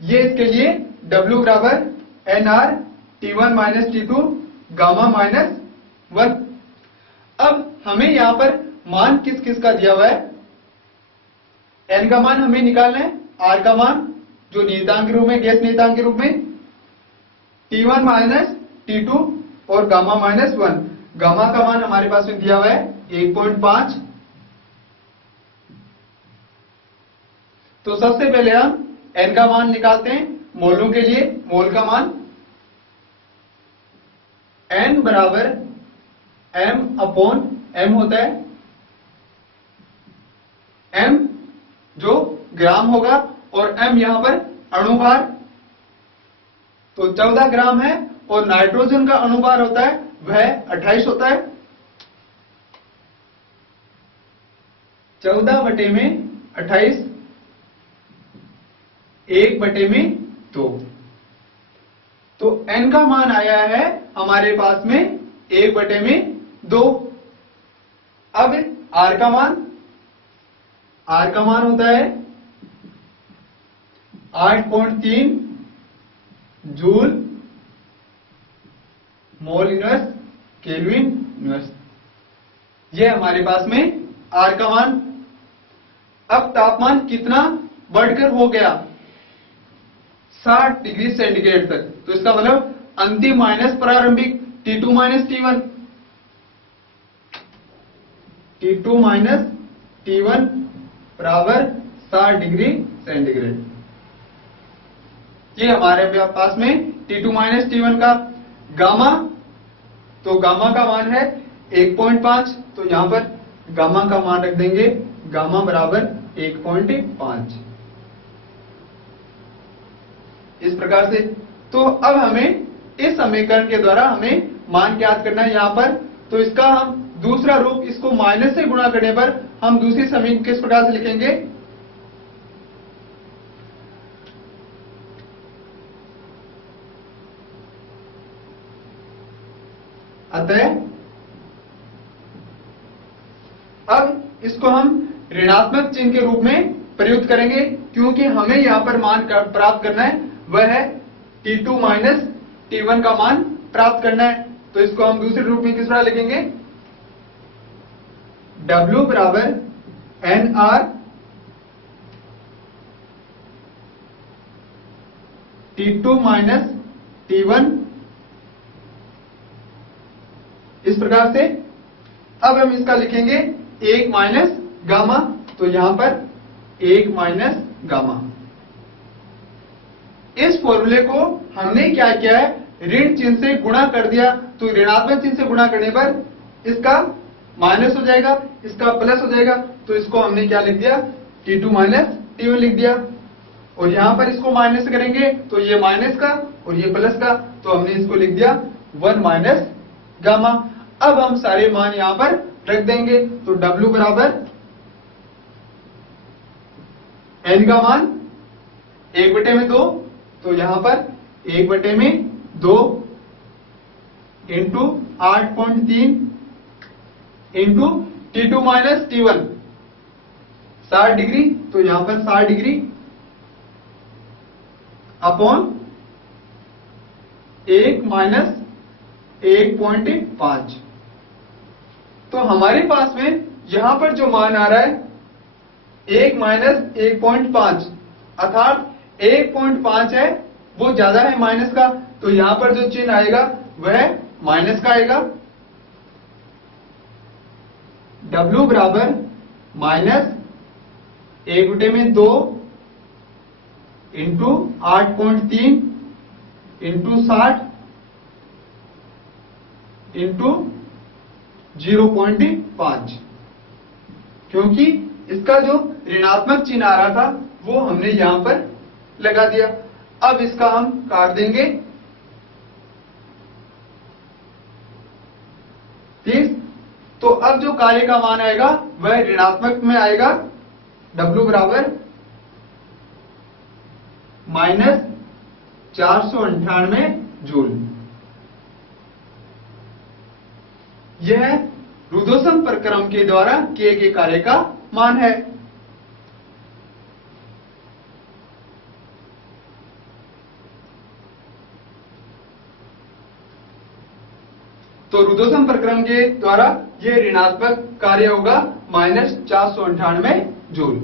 ये इसके लिए W बराबर NR T1 minus T2 gamma minus 1। अब हमें यहां पर मान किस किस का दिया हुआ है, N का मान हमें निकालना है, R का मान जो नियतांक के रूप में, गैस नियतांक के रूप में, T1 माइनस T2 और गामा माइनस 1। गामा का मान हमारे पास में दिया हुआ है 1.5। तो सबसे पहले हम N का मान निकालते हैं मोलों के लिए। मोल का मान N बराबर M अपॉन M होता है। M जो ग्राम होगा और M यहां पर अणुभार, तो 14 ग्राम है, और नाइट्रोजन का अणुभार होता है वह 28 होता है। 14 बटे में 28, 1 बटे में 2। तो N का मान आया है हमारे पास में 1 बटे में 2। अब R का मान होता है 8.3 joule mole inverse kelvin inverse. यह हमारे पास में R का मान। अब तापमान कितना बढ़कर हो गया, 60 डिग्री सेंटीग्रेड तक। तो इसका मतलब अंतिम माइनस प्रारंभिक T2 minus T1, T2 minus T1 बराबर 60 डिग्री सेंटीग्रेड। ये हमारे पास में T2 माइनस T1 का गामा, तो गामा का मान है 1.5, तो यहां पर गामा का मान रख देंगे, गामा बराबर 1.5। इस प्रकार से। तो अब हमें इस समीकरण के द्वारा हमें मान ज्ञात करना है यहां पर। तो इसका हम दूसरा रूप, इसको माइनस से गुणा करने पर हम दूसरी समीकरण किस प्रकार से लिखेंगे, अतः अब इसको हम ऋणात्मक चिन्ह के रूप में प्रयुक्त करेंगे, क्योंकि हमें यहां पर मान प्राप्त करना है वह है T2 माइनस T1 का मान प्राप्त करना है। तो इसको हम दूसरे रूप में किस प्रकार लिखेंगे, W बराबर NR T2 माइनस T1, इस प्रकार से। अब हम इसका लिखेंगे 1 माइनस गामा, तो यहां पर 1 माइनस गामा। इस फॉर्मूले को हमने क्या किया है, ऋण चिन्ह से गुणा कर दिया। तो ऋणात्मक चिन्ह से गुणा करने पर इसका माइनस हो जाएगा, इसका प्लस हो जाएगा। तो इसको हमने क्या लिख दिया, T2 माइनस T1 लिख दिया। और यहां पर इसको माइनस करेंगे तो ये माइनस का और ये प्लस का, तो हमने इसको लिख दिया 1 माइनस गामा। अब हम सारे मान यहां पर रख देंगे। तो W बराबर N का मान 1 बटे में 2, तो यहां पर 1 बटे में 2 into 8.3 into T2 minus T1 60 degree, तो यहां पर 60 डिग्री अपॉन 1 माइनस 1.5। तो हमारे पास में यहां पर जो मान आ रहा है 1 माइनस 1.5, अर्थात 1.5 है वो ज्यादा है माइनस का, तो यहां पर जो चिन्ह आएगा वह माइनस का आएगा। W बराबर माइनस 1 बटे में 2 इंटू 8.3 इंटू 60 इंटू 0.5, क्योंकि इसका जो ऋणात्मक चिन्ह आ रहा था वो हमने यहां पर लगा दिया। अब इसका हम काट देंगे 30। तो अब जो कार्य का मान आएगा वह ऋणात्मक में आएगा। W बराबर माइनस 498 जूल। यह रुदोसन प्रक्रम के द्वारा किए गए कार्य का मान है। तो रुद्धोष्म प्रक्रम के द्वारा ये ऋणात्मक कार्य होगा -498 जूल।